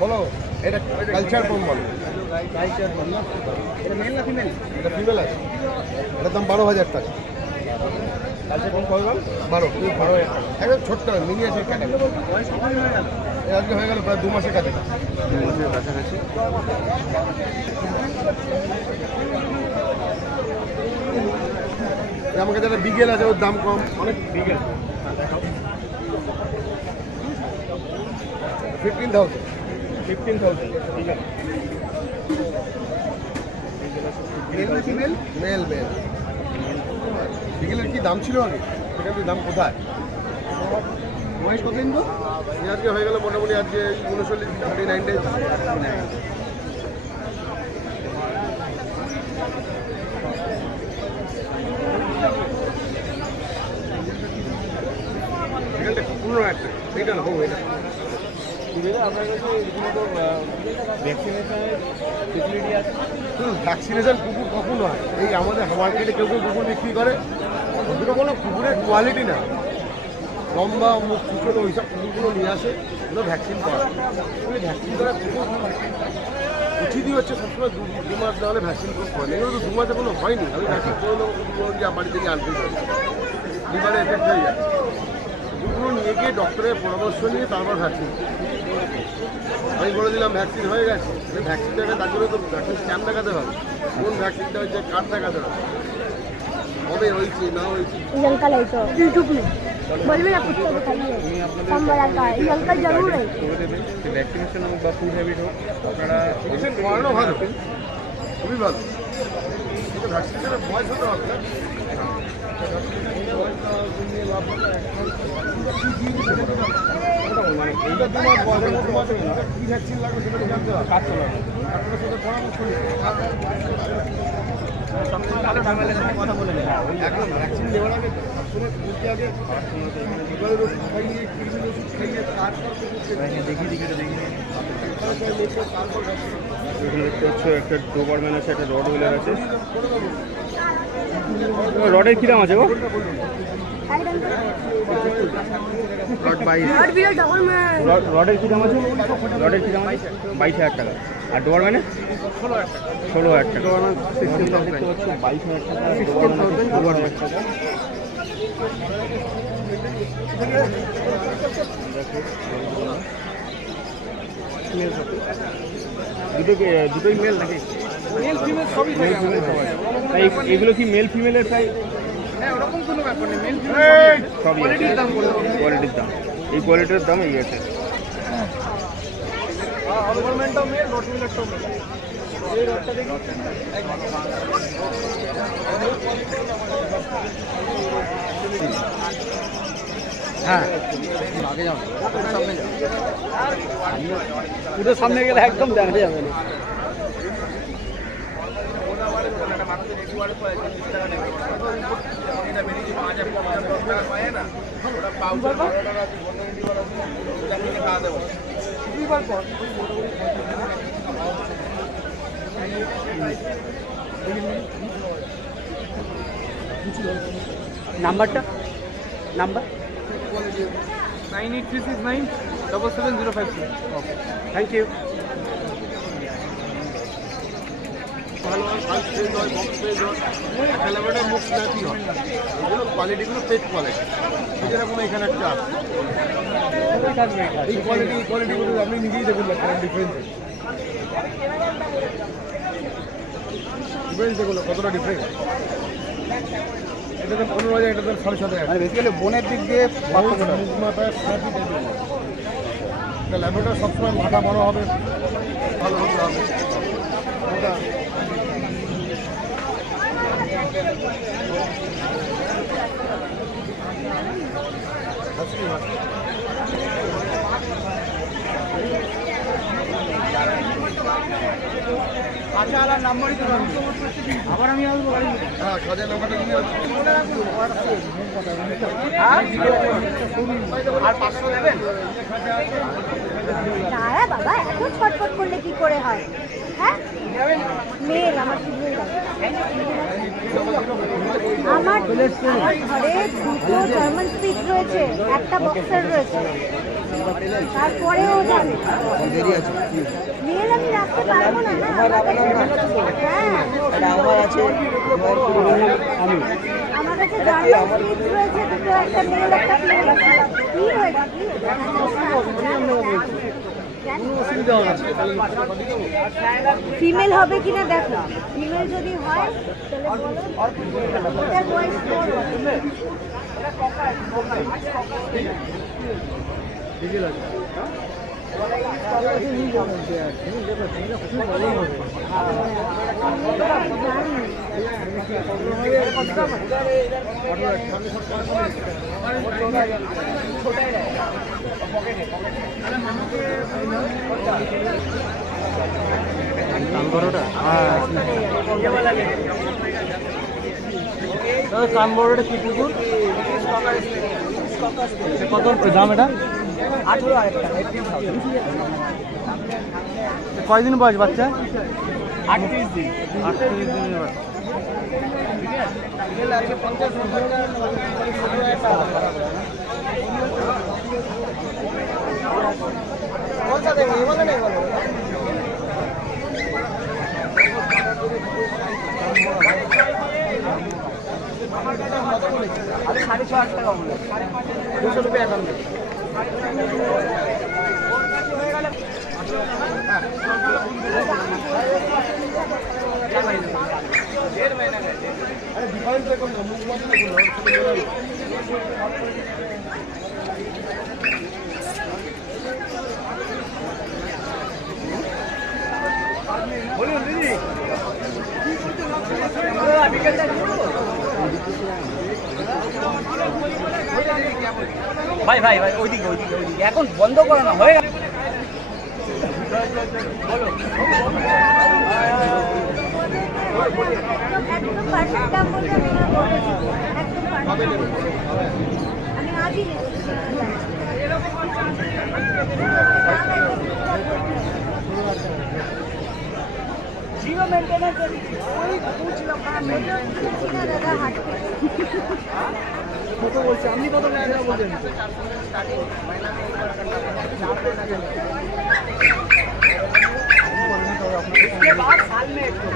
বলো এটা কালচার কম বলো। কালচার কম না, এটা মেল না ফিমেল? এটা ফিমেল আছে, এটার দাম 12,000 টাকা। কালচার কম কবে বল? 12,000 টাকা, একদম ছোট্ট মিনিয়েচার ক্যাটাগরি। বয়স কত হয়ে গেল? আজকে হয়ে গেল প্রায় 2 মাসের কাছাকাছি। 2 মাসের কাছাকাছি। আমাকে যারা বিগেল আছে ওর দাম কম, অনেক বিগেল 15,000। 15,000 ঠিক আছে। মেল মেল মেল বিগেলের কি দাম ছিল আগে, সেখানে দাম কোথায়? বয়স কত দিন তো? আজকে হয়ে গেল মোটামুটি আজকে 39 ডেজ। এখানটা 15 একটা, এটা না হোক এটা। আপনার কাছে রীতিমতো ভ্যাকসিনেশনের ফেসিলিটি আছে? ভ্যাকসিনেশন কুকুর কখন হয়? এই আমাদের মার্কেটে কেউ কেউ কুকুর বিক্রি করে, ওগুলো কোনো কুকুরের কোয়ালিটি না, লম্বা মুখ পিছনে ওইসব কুকুরগুলো নিয়ে আসে, ওগুলো ভ্যাকসিন করা। ওই ভ্যাকসিন করা কুকুর উচিতই হচ্ছে সবসময় 2 মাস না হলে ভ্যাকসিন করে। এগুলো তো 2 মাসে কোনো হয়নি, আমি ভ্যাকসিন করে দেবো কুকুরগুলো গিয়ে বাড়ি থেকে আনতে যাই, লিভারে এফেক্ট হয়ে যায়। কুকুরগুলো নিয়ে গিয়ে ডক্টরের পরামর্শ নিয়ে তারপর ভ্যাকসিন। আমি বলে দিলাম ভ্যাকসিন হয়ে গেছে, ভ্যাকসিন দেবে তার জন্য তো ভ্যাকসিন স্ট্যাম্প দেখাতে হবে, কোন ভ্যাকসিনটা হচ্ছে কার্ড দেখাতে হবে, কবে হয়েছে না হয়েছে। अंकल है तो यूट्यूब में बोलिए ना, कुछ तो बताइए। हम बड़ा का ये अंकल जरूर है। ভ্যাকসিনেশন হোক বা ফুড হ্যাবিট হোক, আপনারা ভ্যাকসিন করানো ভালো, খুবই ভালো, কিন্তু ভ্যাকসিনেশনের বয়স হতে হবে না। মানে এইটা 2 মাস বয়স, 2 মাসে কী ভ্যাকসিন লাগবে সেটা জানতে হবে, কাজ চলে ডাক্তারের সাথে পরামর্শ নিতে হবে। কথা বলে নেই। এখন ভ্যাকসিন দেওয়ার আগে সবসময় কুকুরকে আগে লিভারের ওষুধ খাইয়ে, কিডনির ওষুধ খাইয়ে, তারপর কুকুরকে দেখি তারপর ভ্যাকসিন দেখতে হচ্ছে একটা ডোবারম্যান আছে, একটা রড হুইলার আছে। রডের কী দাম আছে গো? রডের কী দাম আছে? রডের কী দাম আছে? 22,000 টাকা। আর ডোবারম্যানের 16,000 টাকা। ডোবারম্যান দেখতে পাচ্ছ 22,000 টাকা, ডোবারম্যান 16,000 টাকা। দুটোই মেল নাকি? মেল ফিমেল সবই থাকে আমাদের। এগুলো কি মেল ফিমেলের প্রায়? হ্যাঁ, ওরকম কোনো ব্যাপার নেই, মেল ফিমেল সবই কোয়ালিটির দাম বলে দেবো। কোয়ালিটির দাম, এই কোয়ালিটির দাম এই আছে। গভর্নমেন্টও মেল, নট মিলেরটাও মেল। এই রডটা দেখি হ্যাঁ, আগে যাও, সামনে যাও, পুরো সামনে গেলে একদম দেখা যাবে না। নাম্বারটা নাম্বার 9836977056। Okay, thank you. ভালো হয়, ফার্স্ট পেজ হয়, বক্স পেজ হয়, খেলাবাটা মুখ নাকি হয়, এগুলো কোয়ালিটিগুলো পেট কোয়ালিটি। যেরকম এখানে একটা আছে, এই কোয়ালিটিগুলো আপনি নিজেই দেখুন ডিফারেন্স এগুলো কতটা ডিফারেন্স। এটাতে 15,000, এটাতে 7,500। মানে বেসিক্যালি বোনের দিক দিয়ে মুখ মাথায় ল্যাবরেটরি সবসময় মাথা বড় হবে, ভালো হতে হবে। ওটা আচ্ছা, আর নাম্বারই তো আবার আমি আসবো গাড়ি। হ্যাঁ, সাজার নাম্বারটা নিয়ে আর 500 দেবেন? বাবা এত ছটফট করলে কি করে হয়? হ্যাঁ, মেল আমার ফিমেল আমার ঘরে দুটো জার্মান স্পিচ রয়েছে, একটা বক্সার রয়েছে, তারপরেও জানে মেল আমি রাখতে পারবো না। হ্যাঁ, আমার আছে আমার কাছে জার্মান স্পিচ রয়েছে দুটো, একটা মেল একটা ফিমেল। কি হয়েছে ফিমেল হবে কিনা দেখো, ফিমেল যদি হয় তাহলে বয়স কানবড়টা কি পুকুর কত দাম এটা? 18,000 টাকা। কয়দিন বয়স বাচ্চা? 38 দিন। 38 দিনের বাচ্চা। अरे 6,500 টাকা বলে 200 रुपया कम दे डेढ़ महीना का अरे डिफाइन से कम बोलिए दीदी ভাই ভাই ভাই ওইদিকে ওইদিকে ওইদিকে এখন বন্ধ করো না, হয়ে গেল। একদম পারফেক্ট দাম বলতে আমি আজই জিরো মেনটেনেন্স ওই বুঝলাম না দাদা হাট কত বলছে আপনি কত টাকা বলছেন? इसके बाद साल में एक तो